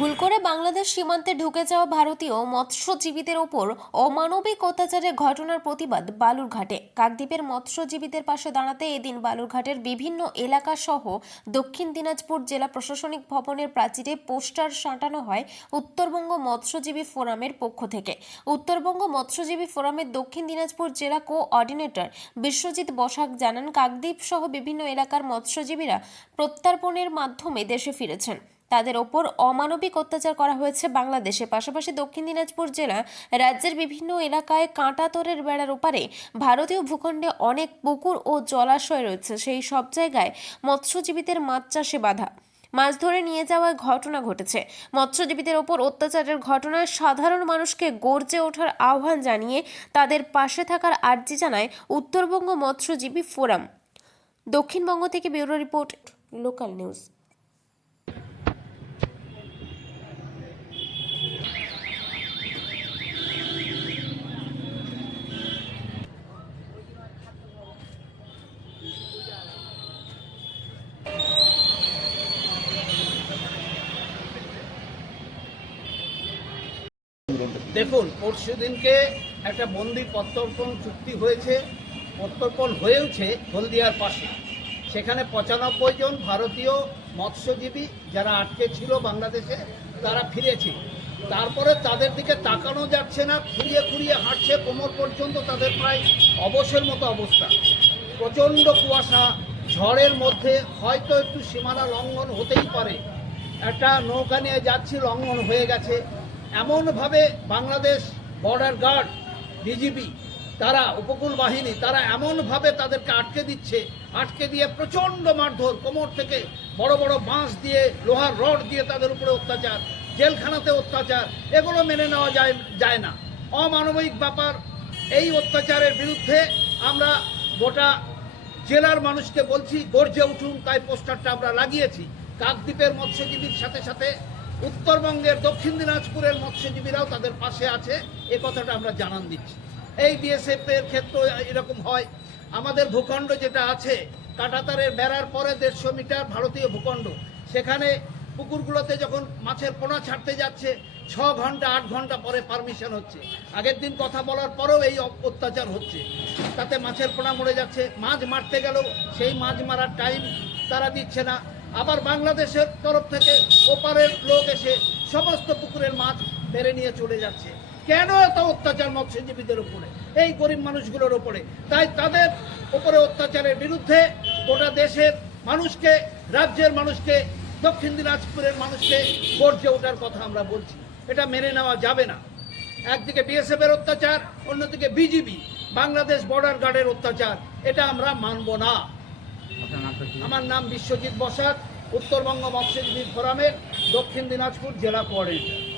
ভুল করে বাংলাদেশ সীমান্তে ঢুকে যাওয়া ভারতীয় মৎস্যজীবীদের ওপর অমানবিক অত্যাচারের ঘটনার প্রতিবাদ বালুরঘাটে কাকদ্বীপের মৎস্যজীবীদের পাশে দাঁড়াতে এদিন বালুরঘাটের বিভিন্ন এলাকা সহ দক্ষিণ দিনাজপুর জেলা প্রশাসনিক ভবনের প্রাচীরে পোস্টার সাঁটানো হয় উত্তরবঙ্গ মৎস্যজীবী ফোরামের পক্ষ থেকে উত্তরবঙ্গ মৎস্যজীবী ফোরামের দক্ষিণ দিনাজপুর জেলা কো অর্ডিনেটর বিশ্বজিৎ বসাক জানান কাকদ্বীপ সহ বিভিন্ন এলাকার মৎস্যজীবীরা প্রত্যার্পণের মাধ্যমে দেশে ফিরেছেন তাদের ওপর অমানবিক অত্যাচার করা হয়েছে বাংলাদেশে পাশাপাশি দক্ষিণ দিনাজপুর জেলা রাজ্যের বিভিন্ন এলাকায় কাঁটাতরের বেড়ার ওপারে ভারতীয় ভূখণ্ডে অনেক পুকুর ও জলাশয় রয়েছে সেই সব জায়গায় মৎস্যজীবীদের মাছ চাষে বাধা মাছ ধরে নিয়ে যাওয়ার ঘটনা ঘটেছে মৎস্যজীবীদের ওপর অত্যাচারের ঘটনায় সাধারণ মানুষকে গর্জে ওঠার আহ্বান জানিয়ে তাদের পাশে থাকার আর্জি জানায় উত্তরবঙ্গ মৎস্যজীবী ফোরাম দক্ষিণবঙ্গ থেকে ব্যুরো রিপোর্ট লোকাল নিউজ দেখুন পরশু দিনকে একটা বন্দি প্রত্যর্পণ চুক্তি হয়েছে প্রত্যর্পণ হয়েওছে হলদিয়ার পাশে সেখানে পঁচানব্বই জন ভারতীয় মৎস্যজীবী যারা আটকে ছিল বাংলাদেশে তারা ফিরেছে তারপরে তাদের দিকে তাকানো যাচ্ছে না খুঁড়িয়ে খুঁড়িয়ে হাঁটছে কোমর পর্যন্ত তাদের প্রায় অবসের মতো অবস্থা প্রচণ্ড কুয়াশা ঝড়ের মধ্যে হয়তো একটু সীমানা লঙ্ঘন হতেই পারে একটা নৌকা নিয়ে যাচ্ছি লঙ্ঘন হয়ে গেছে এমনভাবে বাংলাদেশ বর্ডার গার্ড বিজিবি তারা উপকূল বাহিনী তারা এমনভাবে তাদেরকে আটকে দিচ্ছে আটকে দিয়ে প্রচণ্ড মারধর কোমর থেকে বড় বড় বাঁশ দিয়ে লোহার রড দিয়ে তাদের উপরে অত্যাচার জেলখানাতে অত্যাচার এগুলো মেনে নেওয়া যায় যায় না অমানবিক ব্যাপার এই অত্যাচারের বিরুদ্ধে আমরা গোটা জেলার মানুষকে বলছি গর্জে উঠুন তাই পোস্টারটা আমরা লাগিয়েছি কাকদ্বীপের মৎস্যজীবীর সাথে সাথে উত্তরবঙ্গের দক্ষিণ দিনাজপুরের মৎস্যজীবীরাও তাদের পাশে আছে এ কথাটা আমরা জানান দিচ্ছি এই বিএসএফ এর ক্ষেত্রে এরকম হয় আমাদের ভূখণ্ড যেটা আছে কাটাতারের বেড়ার পরে দেড়শো মিটার ভারতীয় ভূখণ্ড সেখানে পুকুরগুলোতে যখন মাছের পোনা ছাড়তে যাচ্ছে ছ ঘন্টা আট ঘন্টা পরে পারমিশন হচ্ছে আগের দিন কথা বলার পরেও এই অত্যাচার হচ্ছে তাতে মাছের পোনা মরে যাচ্ছে মাছ মারতে গেলেও সেই মাছ মারার টাইম তারা দিচ্ছে না আবার বাংলাদেশের তরফ থেকে ওপারের লোক এসে সমস্ত পুকুরের মাছ বেড়ে নিয়ে চলে যাচ্ছে কেন এত অত্যাচার মৎস্যজীবীদের উপরে এই গরিব মানুষগুলোর উপরে তাই তাদের উপরে অত্যাচারের বিরুদ্ধে গোটা দেশের মানুষকে রাজ্যের মানুষকে দক্ষিণ দিনাজপুরের মানুষকে গর্জে ওঠার কথা আমরা বলছি এটা মেনে নেওয়া যাবে না একদিকে বিএসএফের অত্যাচার অন্যদিকে বিজিবি বাংলাদেশ বর্ডার গার্ডের অত্যাচার এটা আমরা মানব না আমার নাম বিশ্বজিৎ বসাক উত্তরবঙ্গ মৎস্যজীবী ফোরামের দক্ষিণ দিনাজপুর জেলা কোঅর্ডিনেটর